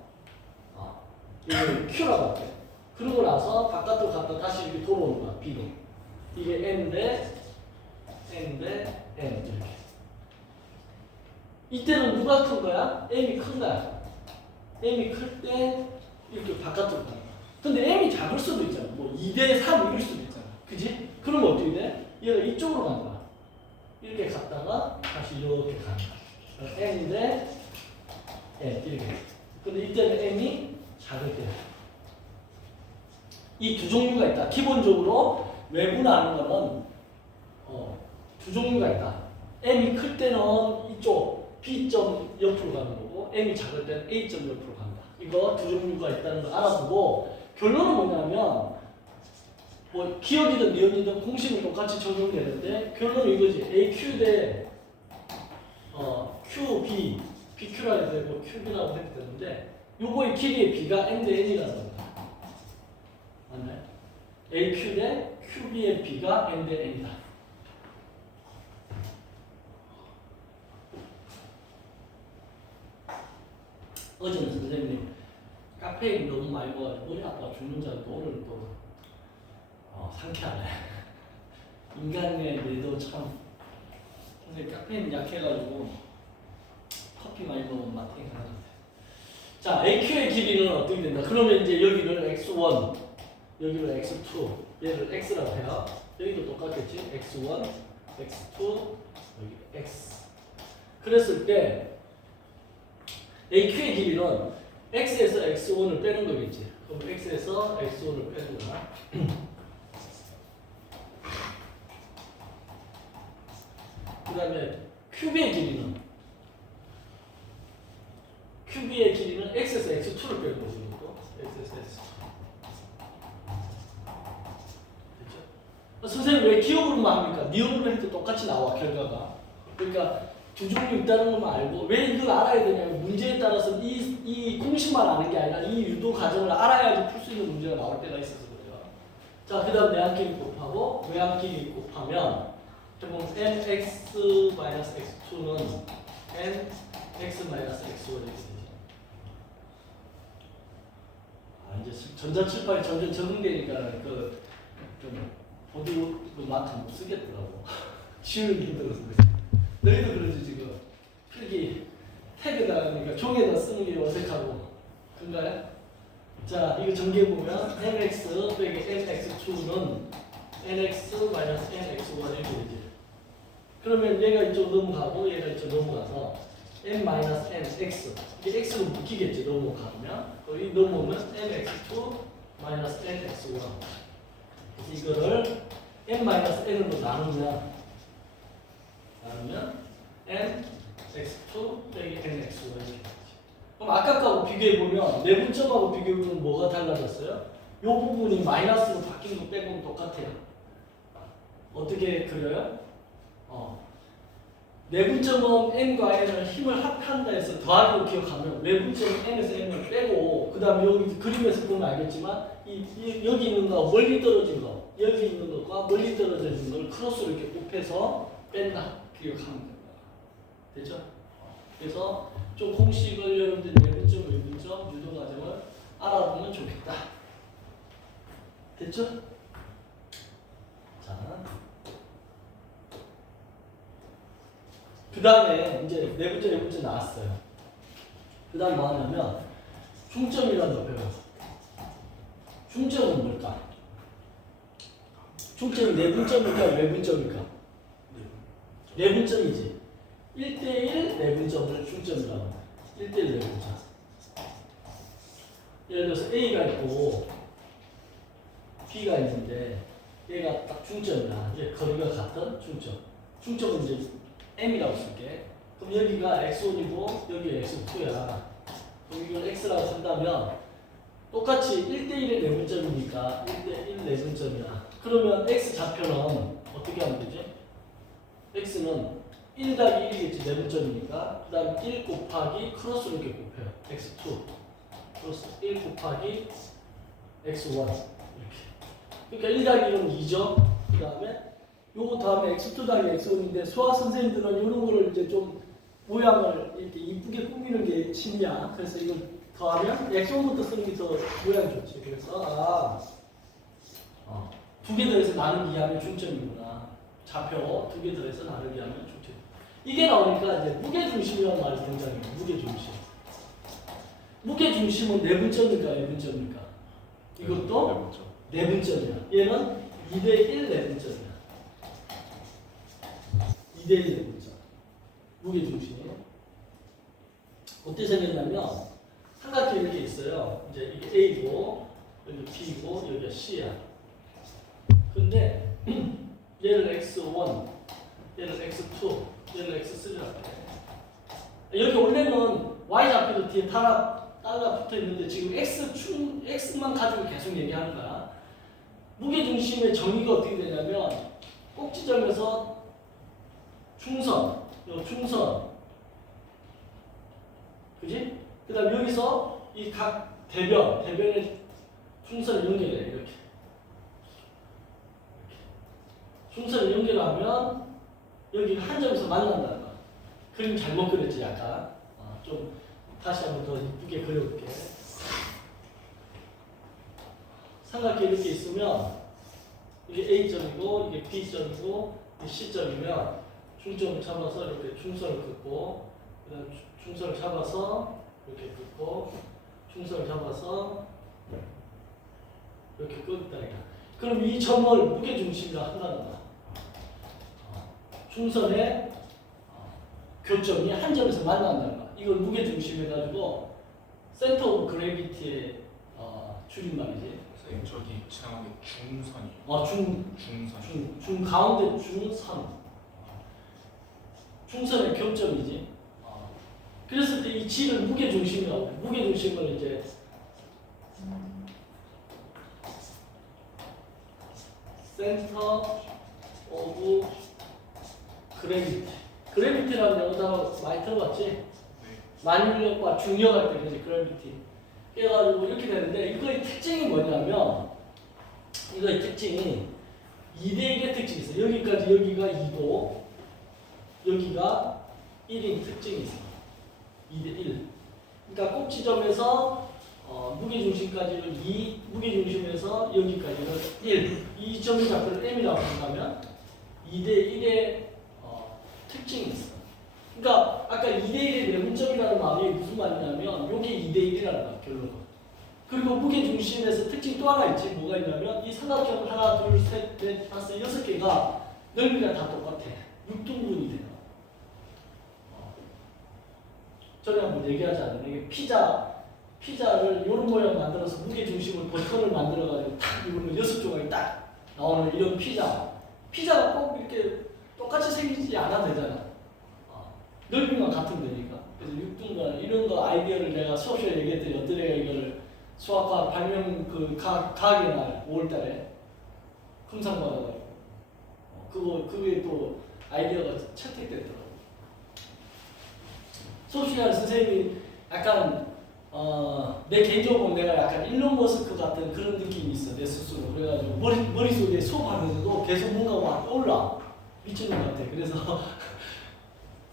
이걸 Q라고 할게. 그러고 나서 바깥으로 갔다 다시 이렇게 돌아오는 거야. B로. 이게 N 대 N 이렇게. 이때는 누가 큰 거야? M이 큰 거야. M이 클 때 이렇게 바깥으로 가는 거야. 근데 M이 작을 수도 있잖아. 뭐 2대 3 이럴 수도 있잖아. 그지? 그러면 어떻게 돼? 얘가 이쪽으로 가는 거야. 이렇게 갔다가 다시 이렇게 가는 거야. N 대 N 이렇게. 근데 이때는 M이 작을 때. 이 두 종류가 있다. 기본적으로 외분하는 거는 두 종류가 있다. M이 클 때는 이쪽 B점 옆으로 가는 거고 M이 작을 때는 A점 옆으로 간다. 이거 두 종류가 있다는 걸 알아보고 결론은 뭐냐면 뭐 기억이든 니은이든 공식은 똑같이 적용되는데 결론은 이거지. AQ 대 QB, BQ라 해도 되고 QB라고 해도 되는데 요거의 길이의 B가 N 대 N이라는 겁니다. 맞나요? AQ 대 QB의 B가 N 대 N이다. 어제는 선생님 카페인 너무 많이 먹어가지고 머리 아파 죽는 줄 알고 오늘 또 상쾌하네. 인간의 뇌도 참 선생님 카페인 약해가지고 커피 많이 먹으면 마탱이 가는데. 자, AQ의 길이는 어떻게 된다? 그러면 이제 여기를 X1, 여기를 X2, 얘를 X라고 해요. 여기도 똑같겠지? X1, X2, 여기 X. 그랬을 때 AQ의 길이는 X에서 X1을 빼는 거겠지. 그럼 X에서 X1을 빼는 거야. 그 다음에 큐비의 길이는 X에서 X2를 빼는 거고 선생님 왜 기억으로만 합니까? 미음으로 해도 똑같이 나와 결과가. 그러니까 두 종류 있다는 것만 알고 왜 이걸 알아야 되냐면 문제에 따라서 이 공식만 아는 게 아니라 이 유도 과정을 알아야지 풀 수 있는 문제가 나올 때가 있어서 그래요. 자, 그 다음 내항끼리 곱하고 외항끼리 곱하면 그럼 nx-x2는 nx-x1 이렇게 되죠. 이제 전자칠판이 점점 적응되니까 좀 보드 마크 못 쓰겠더라고. 지우는 게 힘들어서 그래. 너희도 그러지 지금. 필기 태그다 그러니까 종에다 쓰는 게 어색하고. 그런가요? 자, 이거 전개해보면 nx 빼기 nx2는 nx-nx1 이렇게 되지. 그러면 얘가 이쪽 넘어가고 얘가 이쪽 넘어가서 n-nx 이게 x로 묶이겠지 넘어가면. 이 넘어오면 nx2 nx1 이거를 n-n으로 나누면 nx2 빼기 nx1 이렇게 되지. 그럼 아까 거하고 비교해보면 내분점하고 비교해보면 뭐가 달라졌어요? 이 부분이 마이너스로 바뀐 거 빼고는 똑같아요. 어떻게 그려요? 내분점은 n과 n을 힘을 합한다 해서 더하기로 기억하면 외분점 n에서 n을 빼고 그 다음에 여기 그림에서 보면 알겠지만 여기 있는 거 멀리 떨어진 거 여기 있는 것과 멀리 떨어져 있는 걸 크로스로 이렇게 곱해서 뺀다 기억하면 됩니다. 됐죠? 그래서 좀 공식을 여러분들 내분점, 외분점, 유도 과정을 알아보면 좋겠다. 됐죠? 자. 그 다음에 이제 내분점, 외분점 나왔어요. 그 다음 뭐 하냐면 중점이라는 거 배워요. 중점은 뭘까? 중점이 내분점일까 외분점일까? 내분점이지. 1대1 내분점을 중점이라고 합니다. 1대1 내분점. 예를 들어서 A가 있고 B가 있는데 얘가 딱 중점이야. 이제 거리가 같은 중점. 중점은 이제 M이라고 쓸게. 그럼 여기가 X1이고 여기 X2야. 그럼 이걸 X라고 쓴다면 똑같이 1대1의 내분점이니까 1대1 내분점이야. 그러면 X 좌표는 어떻게 하면 되지? X는 1 더하기 1이겠지 내분점이니까 그 다음 1 곱하기 크로스로 이렇게 곱해요. X2 크로스 1 곱하기 X1 이렇게. 그러니까 1 더하기 1은 2죠. 그 다음에 요거 다음에 X2 더하기 X1인데 수학 선생님들은 이런 거를 이제 좀 모양을 이렇게 이쁘게 꾸미는 게 취미야. 그래서 이걸 더하면 X1부터 쓰는 게 더 모양이 좋지. 그래서 두 개 더해서 나누기 하면 중점이구나. 좌표 두 개 더해서 나누기 하면 중점. 이게 나오니까 이제 무게중심이라는 말이 등장해요. 무게중심. 무게중심은 내분점일까 외분점일까? 이것도 내분점이야. 얘는 2대1 내분점이야. 2대1 내분점. 무게중심이. 어떻게 생겼냐면 삼각형이 이렇게 있어요. 이제 이게 A고 여기 B고 여기가 C야. 근데 얘를 X1, 얘를 X2, 얘를 X3라고 해. 여기 원래는 Y 좌표도 뒤에 따라 붙어 있는데 지금 X만 가지고 계속 얘기하는 거야. 무게중심의 정의가 어떻게 되냐면 꼭지점에서 충선, 요 충선, 그지? 그 다음 여기서 이 각 대변의 충선을 연결해 이렇게. 충선을 연결하면 여기 한 점에서 만난다는 거야. 그림 잘못 그렸지 약간. 좀 다시 한번 더 이쁘게 그려볼게. 삼각형 이렇게 있으면 이게 A점이고 이게 B점이고 이게 C점이면 중점을 잡아서 이렇게 충선을 긋고 그다음 충선을 잡아서 이렇게 긋고 충선을 잡아서 이렇게 긋다. 그럼 이 점을 무게중심이라 한다는 거야. 충선의 교점이 한 점에서 만난다는 거야. 이걸 무게중심 해가지고 센터 오브 그래비티의 줄임말이지. 선생님 저기 지나간 게 중선이에요. 중선. 중 가운데 중선. 충선의 교점이지. 그랬을 때 이 G를 무게중심이라고 해. 무게중심을 이제 센터 오브 그래비티. 그래비티라는 영어 단어 많이 들어봤지? 네. 만유력과 중력할 때 이제 그래비티. 그래가지고 이렇게 되는데 이거의 특징이 뭐냐면 이거의 특징이 2대1의 특징이 있어. 여기까지 여기가 2고 여기가 1인 특징이 있어. 2대1. 그러니까 꼭 지점에서 무게중심까지는 2, 무게중심에서 여기까지는 1. 이 점의 좌표를 M이라고 한다면 2대1의 특징이 있어. 그러니까 아까 2대1의 내분점이라는 말이 무슨 말이냐면 이게 2대1이라는 거야, 결론은. 그리고 무게중심에서 특징 또 하나 있지. 뭐가 있냐면 이 삼각형 하나, 둘, 셋, 넷, 다섯, 6개가 넓이가 다 똑같아. 6등분이 돼요. 전에 한번 얘기하지 않았나? 이게 피자를 이런 모양 만들어서 무게중심을 버튼을 만들어가지고 딱 누르면 6조각이 딱 나오는 이런 피자가 꼭 이렇게 똑같이 생기지 않아도 되잖아. 넓이만 같으면 되니까. 그래서 6등분 이런 거 아이디어를 내가 수업 시간에 얘기했더니 어떤 애가 이거를 수학과 발명 과학의 날 5월달에 금상 받아가지고 그게 또 아이디어가 채택됐더라고. 수업 시간에 선생님이 약간 내 개인적으로 내가 약간 일론 머스크 같은 그런 느낌이 있어 내 스스로. 그래가지고 머릿속에 수업하면서도 계속 뭔가 막 떠올라 미치는 것 같아. 그래서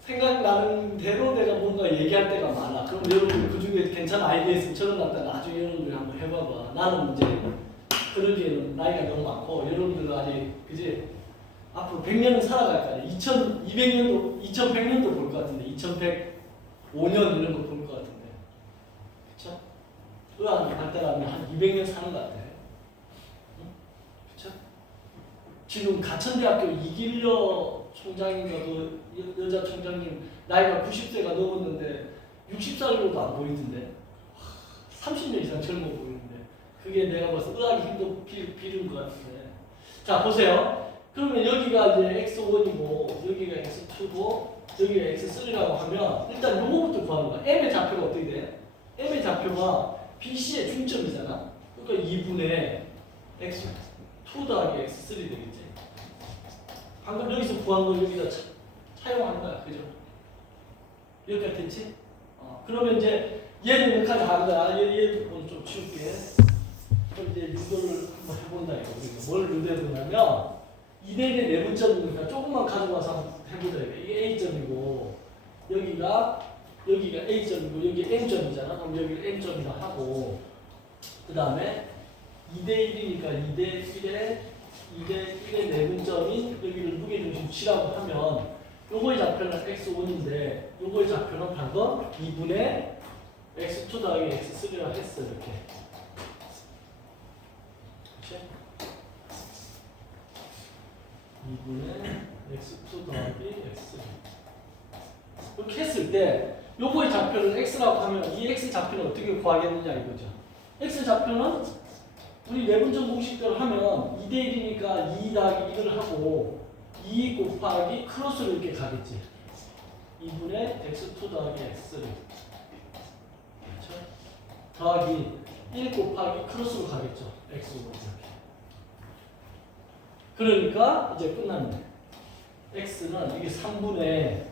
생각나는 대로 내가 뭔가 얘기할 때가 많아. 그럼 여러분 그 중에 괜찮은 아이디어 있으면 적어놨다가 나중에 여러분들 한번 해봐봐. 나는 이제 그러기에는 나이가 너무 많고 여러분들은 아직 그지 앞으로 100년은 살아갈 거 아니야. 2200년도 2100년도 볼 것 같은데 2105년 이런 거 볼 것 같은데. 그쵸? 의학이 발달하면 한 200년 사는 것 같아. 응? 그쵸? 지금 가천대학교 이길려 총장인가 그 여자 총장님 나이가 90세가 넘었는데 60살로도 안 보이던데 30년 이상 젊어 보이는데 그게 내가 봐서 의학이 힘도 비른 것 같은데. 자 보세요. 그러면 여기가 이제 x1이고 여기가 x2고 여기가 x3라고 하면 일단 요거부터 구하는 거야. m의 좌표가 어떻게 돼? m의 좌표가 BC의 중점이잖아. 그러니까 2분의 x2 더하기 x3 되겠지. 방금 여기서 구한 거 여기다 차용한 거야. 그죠? 여기까지 됐지? 그러면 이제 얘는 여기까지 가는 거야. 얘 좀 치울게. 그럼 이제 유도를 한번 해본다 이거. 그러니까 뭘 유도해보냐면 2대1의 내분점이니까 조금만 가져가서 한번 해보자 이거. 이게 A점이고 여기가 A점이고 여기 M점이잖아. 그럼 여기를 M점이라 하고 그 다음에 2대1이니까 2대1의 내분점인 여기를 무게중심 G라고 하면 요거의 좌표는 x1인데 요거의 좌표는 방금 2분의 x2 더하기 x3라 했어. 이렇게. 그치? 2분의 x2 더하기 x3 이렇게 했을 때 요거의 좌표를 x라고 하면 이 x 좌표는 어떻게 구하겠느냐 이거죠. x 좌표는 우리 내분점 공식대로 하면 2대1이니까 2 더하기 1을 하고 2 곱하기 크로스로 이렇게 가겠지. 2분의 x2 더하기 x3 그렇죠? 더하기 1 곱하기 크로스로 가겠죠. x로 이렇게. 그러니까 이제 끝났네. x는 이게 3분의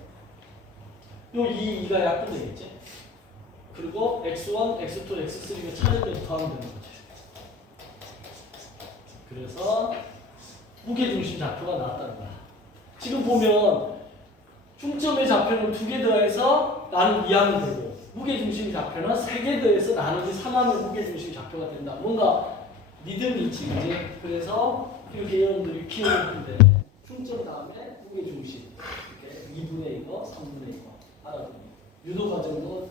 요 2가 약분 되겠지. 그리고 x1, x2, x3가 차례대로 더하면 되는 거지. 그래서 무게중심 좌표가 나왔다는 거야. 지금 보면 중점의 좌표는 2개 더해서 나누기 2하면 되고 무게중심 좌표는 3개 더해서 나누기 3하면 무게중심 좌표가 된다. 뭔가 리듬이 있지, 그지? 그래서 이렇게 여러분들이 키워놓는데 중점 다음에 무게중심 이렇게 2분의 이거, 3분의 이거 알아두기. 유도 과정도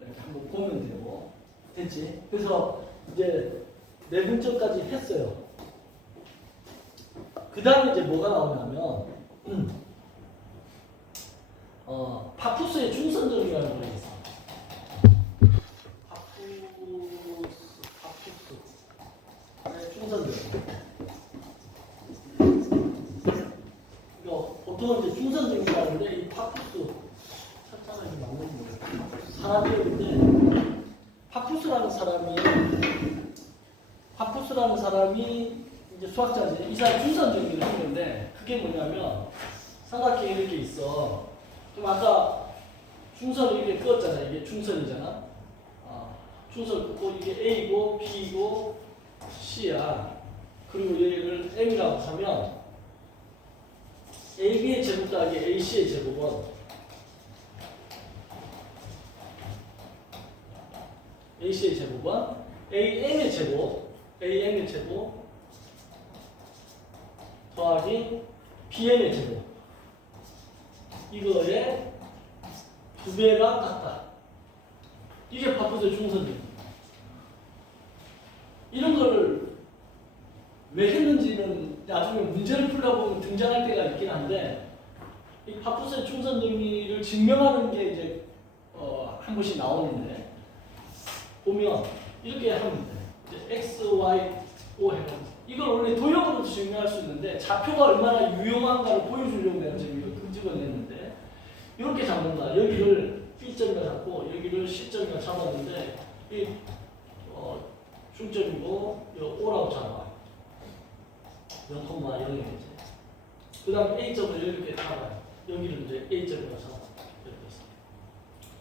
이렇게 한번 보면 되고 됐지? 그래서 이제 내분점까지 했어요. 그 다음에 이제 뭐가 나오냐면 파푸스의 중선점이라는 게 있어. 파푸스의 중선점. 이거 보통 이제 중선점이라는데 이 파푸스 찾아가 이제 맞는 거예요. 파푸스라는 사람이 이제 수학자지. 이 사람 준선 정리를 했는데 그게 뭐냐면 삼각형이 이렇게 있어. 그럼 아까 중선을 이렇게 그었잖아. 이게 중선이잖아. 중선 긋고 이게 A고 B고 C야. 그리고 얘를 M이라고 하면 AB의 제곱 더하기 AC의 제곱은 AC의 제곱은 AM의 제곱 더하기 BM의 제곱 이거의 2배가 같다. 이게 바쁘죠 중선이. 이런 거를 왜 했는지는 나중에 문제를 풀다 보면 등장할 때가 있긴 한데 이 바쁘스의 중선 정리를 증명하는 게 이제 한 번씩 나오는데 보면 이렇게 하면 돼. 이제 x, y, o 해서 이걸 원래 도형으로도 증명할 수 있는데 좌표가 얼마나 유용한가를 보여주려고 내가 지금 이거 끄집어냈는데 이렇게 잡는다. 여기를 B점이라 잡고 여기를 C점이라 잡았는데 이 중점이고 이 O라고 잡아. 0,0이겠지. 그 다음 A점을 이렇게 잡아요. 여기를 이제 A점이라 잡아.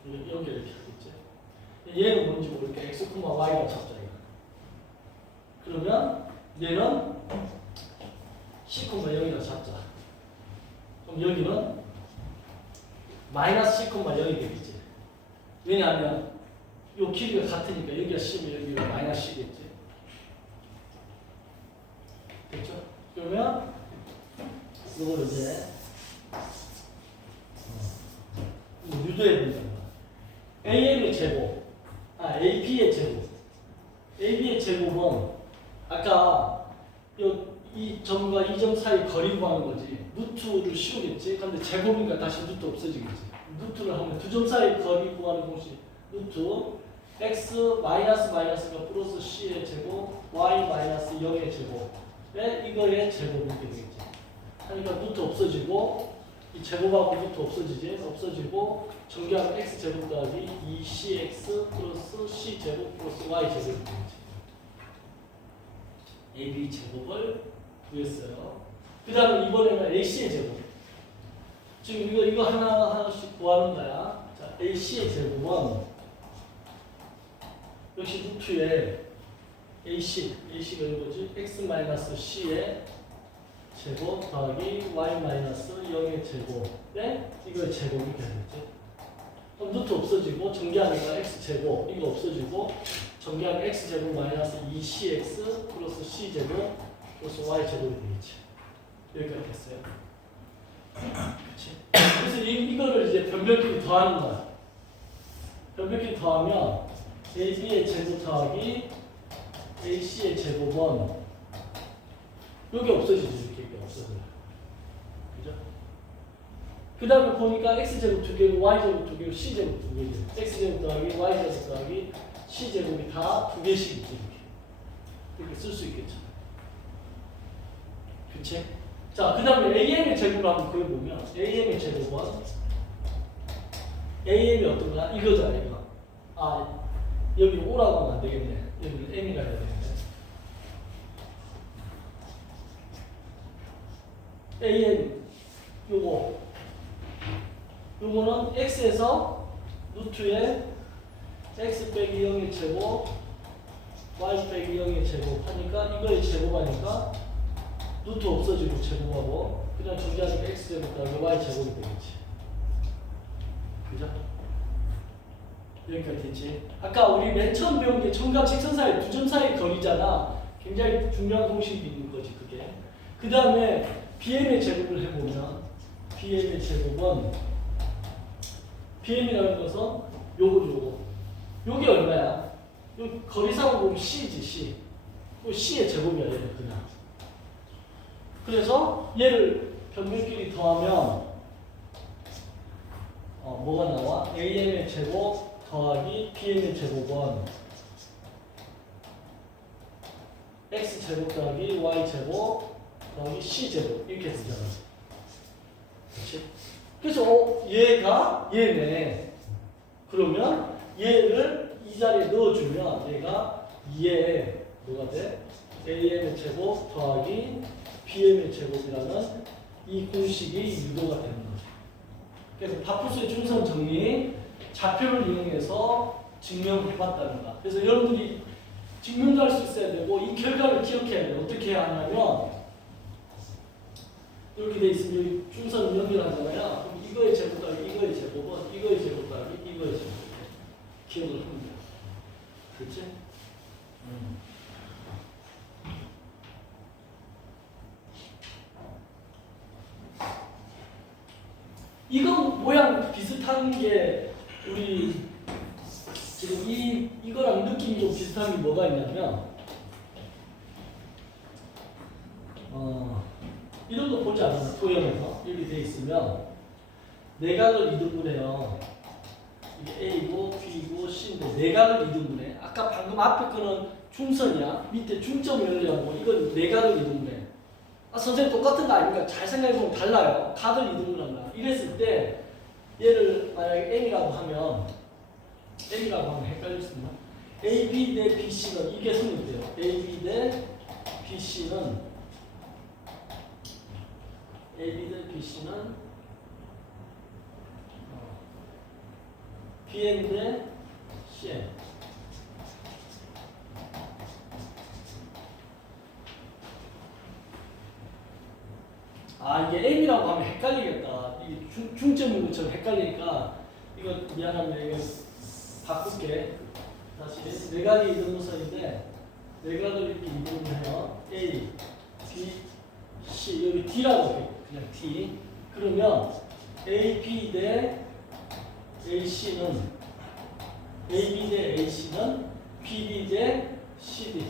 이렇게 연결 이렇게 하겠지. 얘는 뭔지 모르니까 x, y라고 잡자. 그러면 얘는 c, 0이라고 잡자. 그럼 여기는 마이너스 c, 0이 되겠지. 왜냐하면 이 길이가 같으니까 여기가 c면 여기가 마이너스 c겠지. 됐죠? 그러면 이걸 이제 유도해 본다는 거야. AM의 제곱, AP의 제곱. AB의 제곱은 아까 이 점과 이 점 사이 거리 구하는 거지. 루트를 씌우겠지. 근데 제곱이니까 다시 루트 없어지겠지. 루트를 하면 두 점 사이 거리 구하는 공식. 루트 x 마이너스가 플러스 c의 제곱, y 마이너스 0의 제곱에 이거의 제곱 이렇게 되겠지. 그러니까 루트 없어지고 이 제곱하고 루트 없어지지. 없어지고 전개하면 x 제곱 더하기 2cx 플러스 c 제곱 플러스 y 제곱이 되겠지. AB 제곱을 구했어요. 그 다음에 이번에는 AC의 제곱. 지금 이거 하나씩 구하는 거야. 자, AC의 제곱은 역시 루트에 AC가 이거지. x-c의 제곱 더하기 y-0의 제곱에 이거의 제곱 이렇게 되겠지. 그럼 루트 없어지고 전개하니까 x제곱 이거 없어지고 전개하면 x제곱 마이너스 2cx 플러스 c제곱 플러스 y제곱이 되겠지. 여기까지 됐어요. 그렇지? 그래서 이거를 이제 변별끼리 더하는 거야. 변별끼리 더하면 AB의 제곱 더하기 AC의 제곱은 여기 없어지지. 이렇게 없어져요. 그죠? 그 다음에 보니까 x제곱 2개고 y제곱 2개고 c제곱 2개죠. x제곱 더하기 y제곱 더하기 c제곱이 다 2개씩 있지. 이렇게 쓸 수 있겠죠. 그치? 자, 그 다음에 AM의 제곱을 한번 그려보면 AM의 제곱은 AM이 어떤가? 이거잖아, 이거. 여기 O라고 하면 안 되겠네. 여기는 M이라 해야 되겠네. AM 요거는 x에서 루트에 x 빼기 0의 제곱 y 빼기 0의 제곱 하니까 이거의 제곱하니까 루트 없어지고 제곱하고 그냥 전개하니까 x 제곱 더하기 y 제곱이 되겠지. 그죠? 여기까지 됐지? 아까 우리 맨 처음 배운 게 점과 직선 사이 두 점 사이 거리잖아. 굉장히 중요한 공식이 있는 거지 그게. 그 다음에 BM의 제곱을 해보면 BM의 제곱은 BM이라는 것은 요게 얼마야? 요 거리상으로 보면 C지 C. C의 제곱이야 얘는 그냥. 그래서 얘를 변별끼리 더하면 뭐가 나와? AM의 제곱 더하기 BM의 제곱은 X제곱 더하기 Y제곱 더하기 C제곱 이렇게 되잖아. 그렇지? 그래서 얘가 얘네. 그러면 얘를 이 자리에 넣어주면 얘가 2에 뭐가 돼? AM의 제곱 더하기 BM의 제곱이라는 이 공식이 유도가 되는 거죠. 그래서 파푸스의 중선 정리 좌표를 이용해서 증명해봤다는 거. 그래서 여러분들이 증명도 할 수 있어야 되고 이 결과를 기억해야 돼요. 어떻게 해야 하냐면 이렇게 돼 있으면 여기 중선을 연결하잖아요. 그럼 이거의 제곱 더하기 이거의 제곱은 이거의 제곱 더하기 이거의 제곱 기억을 하면 돼요. 그렇지? 이거 모양 비슷한 게 우리 지금 이거랑 느낌이 좀 비슷한 게 뭐가 있냐면 이런 거 보지 않았나? 도형에서 이렇게 돼 있으면 내각을 이등분해요. 이게 A고 B고 C인데 내각을 이등분해. 아까 방금 앞에 거는 중선이야. 밑에 중점을 열려고 이건 내각을 이등분해. 아 선생님 똑같은 거 아닙니까? 잘 생각해보면 달라요. 각을 이등분한다. 이랬을 때 얘를 만약에 M이라고 하면 헷갈릴 수 있나? AB 대 BC는 이게 성립돼요. AB 대 BC는 BM 대 CM. 아 이게 M이라고 하면 헷갈리겠다. 이게 중점인 것처럼 헷갈리니까 이거 미안합니다. 이거 바꿀게. 다시 내각이 이등분선인데 내각을 이렇게 이등분해요. A, B, C 여기 D라고 해. 그냥 D. 그러면 AB 대 AC는 AB 대 AC는 BD 대 CD.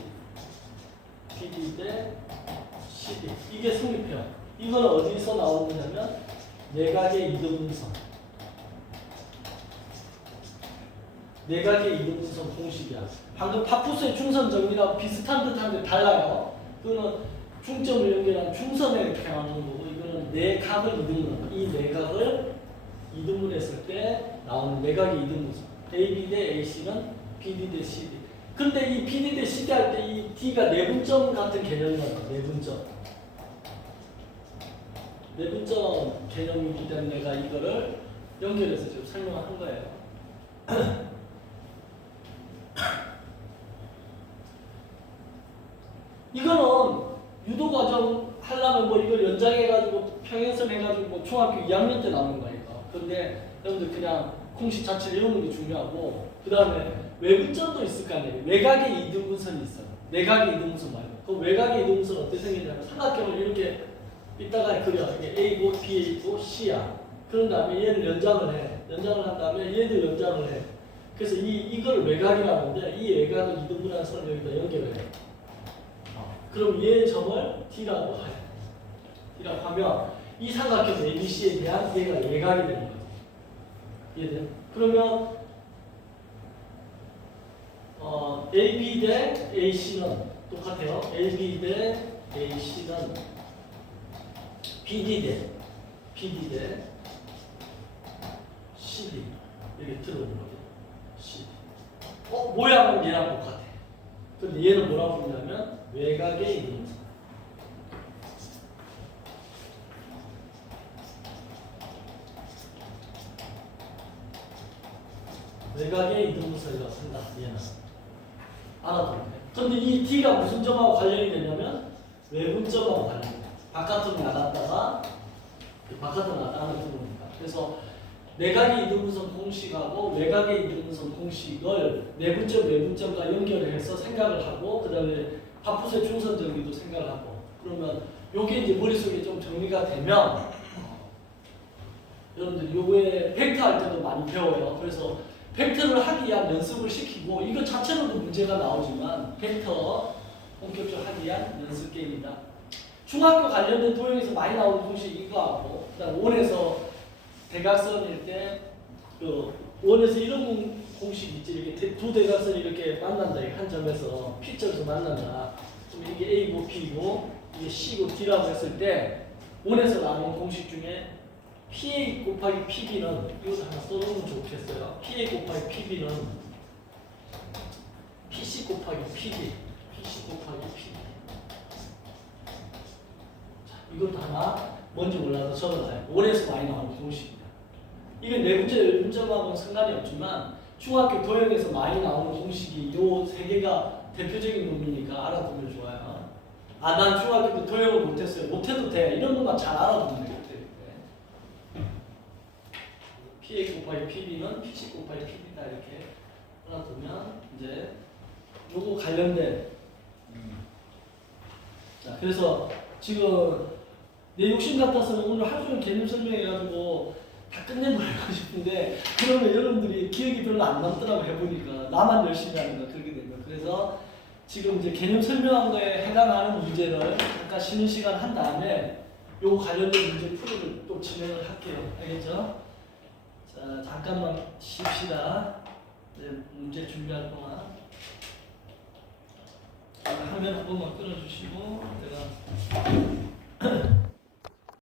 BD 대 CD. 이게 성립해요. 이거는 어디서 나오는 거냐면 내각의 이등분선. 내각의 이등분선 공식이야. 방금 파푸스의 중선 정리랑 비슷한 듯한데 달라요. 그거는 중점을 연결한 중선에 이렇게 나오는 거고 이거는 내각을 이등분하는 거. 이 내각을 이등분했을 때 나오는 내각의 이등분선. AB 대 AC는 BD 대 CD. 근데 이 BD 대 CD 할 때 이 D가 내분점 같은 개념이잖아. 내분점 개념이기 때문에 내가 이거를 연결해서 지금 설명한 거예요. 이거는 유도 과정 하려면 뭐 이걸 연장해가지고 평행선 해가지고 뭐 중학교 2학년 때 나오는 거니까. 근데 여러분들 그냥 공식 자체를 외우는 게 중요하고 그 다음에 외분점도 있을 거 아니에요. 외곽의 이등분선이 있어요. 내각의 이등분선 말고. 그 외곽의 이등분선 어떻게 생기냐면 삼각형을 이렇게 이따가 그려. 이게 A고 B고 C야. 그런 다음에 얘를 연장을 해. 연장을 한 다음에 얘도 연장을 해. 그래서 이걸 외곽이라는데 이 외곽을 이등분하는 선을 여기다 연결을 해. 그럼 얘 점을 D라고 해. D라고 하면 이 삼각형 ABC에 대한 얘가 예각이 되는 거죠. 이해돼요? 그러면 AB 대 AC는 똑같아요. AB 대 AC는 BD 대 CD 이렇게 들어오는 거죠. CD. 모양은 얘랑 똑같아. 근데 얘는 뭐라고 부르냐면 외곽의 이등분선. 외곽의 이등분선이라고 쓴다. 얘는 알아둬야 돼. 근데 이 D가 무슨 점하고 관련이 되냐면 외분점하고 관련이 돼. 바깥으로 나갔다가 바깥으로 나갔다 안으로 들어오니까. 그래서 내각의 이등분선 공식하고 외곽의 이등분선 공식을 내분점 외분점과 연결해서 생각을 하고 그 다음에 파푸스의 중선 정리도 생각을 하고 그러면 요게 이제 머릿속에 좀 정리가 되면 여러분들 요거에 벡터 할 때도 많이 배워요. 그래서 벡터를 하기 위한 연습을 시키고 이거 자체로도 문제가 나오지만 벡터 본격적으로 하기 위한 연습 게임이다. 중학교 관련된 도형에서 많이 나오는 공식 이거하고 그다음 원에서 대각선일 때 그 원에서 이런 공식 있지. 이렇게 두 대각선이 이렇게 만난다. 한 점에서 P점에서 만난다. 그럼 이게 A고 B고 이게 C고 D라고 했을 때 원에서 나오는 공식 중에 PA 곱하기 PB는 이것도 하나 써놓으면 좋겠어요. PA 곱하기 PB는 PC 곱하기 PB, PC 곱하기 PB. 이것도 하나 뭔지 몰라도 적어놔요. 올해서 많이 나오는 공식입니다. 이게 내국제 문제하고는 상관이 없지만 중학교 도형에서 많이 나오는 공식이 요 세 개가 대표적인 놈이니까 알아두면 좋아요. 아, 난 중학교 때 도형을 못했어요. 못해도 돼. 이런 것만 잘 알아두면 돼요. PA 곱하기 PB는 PC 곱하기 PB다 이렇게 알아두면 이제 요거 관련된 자, 그래서 지금 내 욕심 같아서는 오늘 하루 종일 개념 설명해가지고 다 끝내버리고 싶은데 그러면 여러분들이 기억이 별로 안 남더라고 해보니까 나만 열심히 하는 거 그렇게 되면 그래서 지금 이제 개념 설명한 거에 해당하는 문제를 잠깐 쉬는 시간 한 다음에 요 관련된 문제 풀이를 또 진행을 할게요. 알겠죠? 자, 잠깐만 쉽시다. 이제 문제 준비할 동안 화면 한 번만 끊어주시고 내가